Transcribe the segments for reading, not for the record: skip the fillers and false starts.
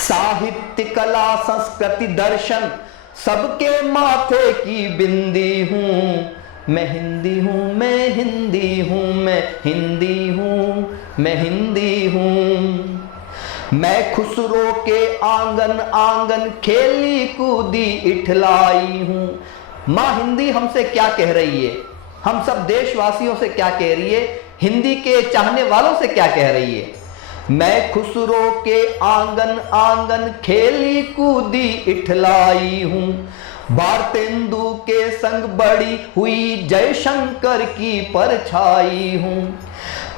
साहित्य कला संस्कृति दर्शन सबके माथे की बिंदी हूँ। मैं हिंदी हूँ, मैं हिंदी हूँ, मैं हिंदी हूँ, मैं हिंदी हूँ। मैं खुसरो के आंगन आंगन खेली कूदी इठलाई हूँ। माँ हिंदी हमसे क्या कह रही है, हम सब देशवासियों से क्या कह रही है, हिंदी के चाहने वालों से क्या कह रही है। मैं खुसरो के आंगन आंगन खेली कूदी इठलाई हूँ। भारतेंदु के संग बड़ी हुई जयशंकर की परछाई हूँ।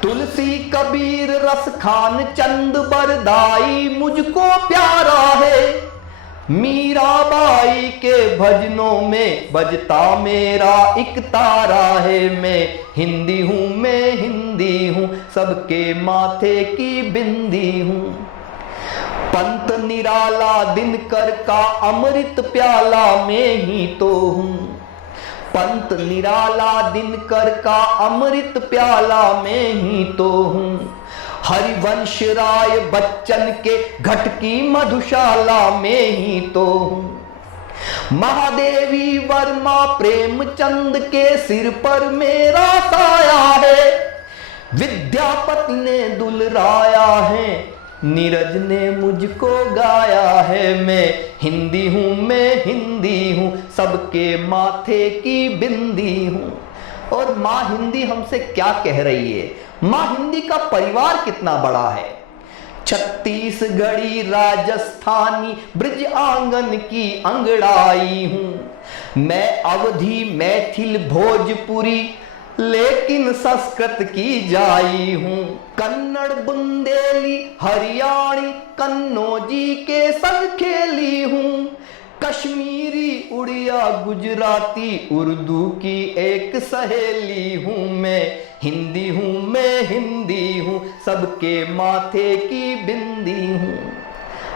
तुलसी कबीर रस खान चंद बरदाई मुझको प्यारा है। मीराबाई के भजनों में बजता मेरा एक तारा है। मैं हिंदी हूँ, मैं हिंदी हूँ, सबके माथे की बिंदी हूँ। पंत निराला दिनकर का अमृत प्याला मैं ही तो हूँ। पंत निराला दिनकर का अमृत प्याला मैं ही तो हूँ। हरिवंश राय बच्चन के घट की मधुशाला में ही तो हूँ। महादेवी वर्मा प्रेमचंद के सिर पर मेरा साया है। विद्यापति ने दुलराया है, नीरज ने मुझको गाया है। मैं हिंदी हूँ, मैं हिंदी हूँ, सबके माथे की बिंदी हूँ। और माँ हिंदी हमसे क्या कह रही है, माँ हिंदी का परिवार कितना बड़ा है। छत्तीसगढ़ी राजस्थानी ब्रिज आंगन की अंगड़ाई हूँ। मैं अवधी मैथिल भोजपुरी लेकिन संस्कृत की जाई हूँ। कन्नड़ बुंदेली हरियाणी कन्नौजी के संग खेली हूँ। कश्मीरी उड़िया गुजराती उर्दू की एक सहेली हूँ। मैं हिंदी हूँ, मैं हिंदी हूँ, सबके माथे की बिंदी हूँ।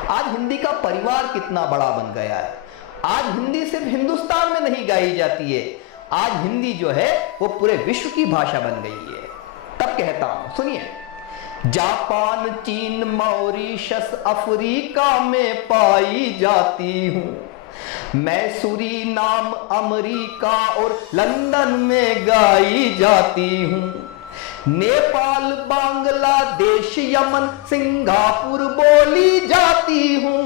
आज हिंदी का परिवार कितना बड़ा बन गया है। आज हिंदी सिर्फ हिंदुस्तान में नहीं गाई जाती है, आज हिंदी जो है वो पूरे विश्व की भाषा बन गई है। तब कहता हूं, सुनिए, जापान चीन मॉरिशस अफ्रीका में पाई जाती हूँ। मैं सूरीनाम अमेरिका और लंदन में गाई जाती हूँ। नेपाल बांग्लादेश यमन सिंगापुर बोली जाती हूँ।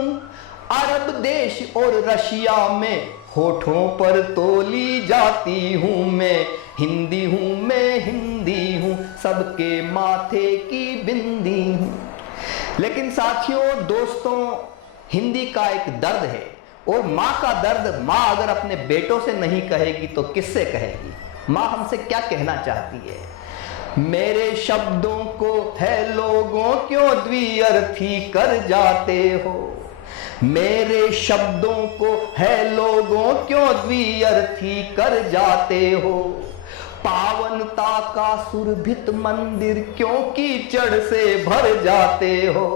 अरब देश और रशिया में होठों पर तोली जाती हूँ। मैं हिंदी हूँ, मैं हिंदी हूँ, सबके माथे की बिंदी हूँ। लेकिन साथियों, दोस्तों, हिंदी का एक दर्द है, और माँ का दर्द माँ अगर अपने बेटों से नहीं कहेगी तो किससे कहेगी। माँ हमसे क्या कहना चाहती है, मेरे शब्दों को है लोगों क्यों द्विअर्थी कर जाते हो। मेरे शब्दों को है लोगों क्यों द्विअर्थी कर जाते हो। पावनता का सुरभित मंदिर क्यों कीचड़ से भर जाते हो।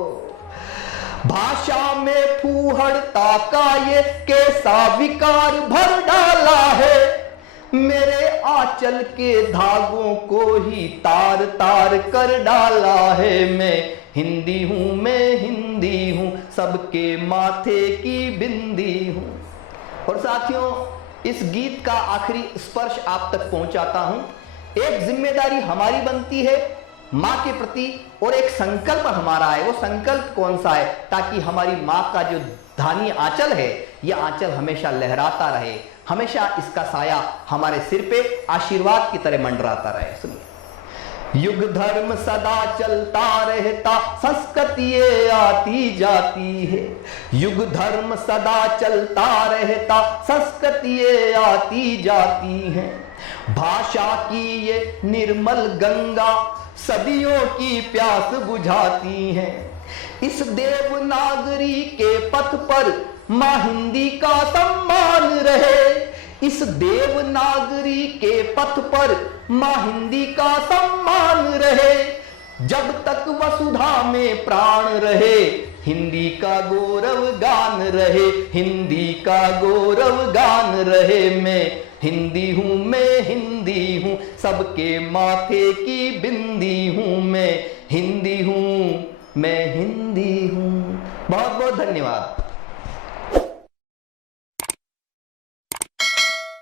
भाषा में फूहड़ता का ये कैसा विकार भर डाला है। मेरे आंचल के धागों को ही तार तार कर डाला है। मैं हिंदी हूँ, मैं हिंदी हूँ, सबके माथे की बिंदी हूँ। और साथियों, इस गीत का आखिरी स्पर्श आप तक पहुंचाता हूं। एक जिम्मेदारी हमारी बनती है माँ के प्रति, और एक संकल्प हमारा है। वो संकल्प कौन सा है, ताकि हमारी माँ का जो धानी आंचल है, यह आंचल हमेशा लहराता रहे, हमेशा इसका साया हमारे सिर पे आशीर्वाद की तरह मंडराता रहे। सुनिए, युग धर्म सदा चलता रहता, संस्कृति ये आती जाती है। युग धर्म सदा चलता रहता, संस्कृति ये आती जाती है। भाषा की ये निर्मल गंगा सदियों की प्यास बुझाती है। इस देवनागरी के पथ पर माँ हिंदी का सम्मान रहे। इस देवनागरी के पथ पर माँ हिंदी का सम्मान रहे। जब तक वसुधा में प्राण रहे, हिंदी का गौरव गान रहे। हिंदी का गौरव गान रहे। मैं हिंदी हूँ, मैं हिंदी हूँ, सबके माथे की बिंदी हूँ। मैं हिंदी हूँ, मैं हिंदी हूँ, बहुत बहुत धन्यवाद।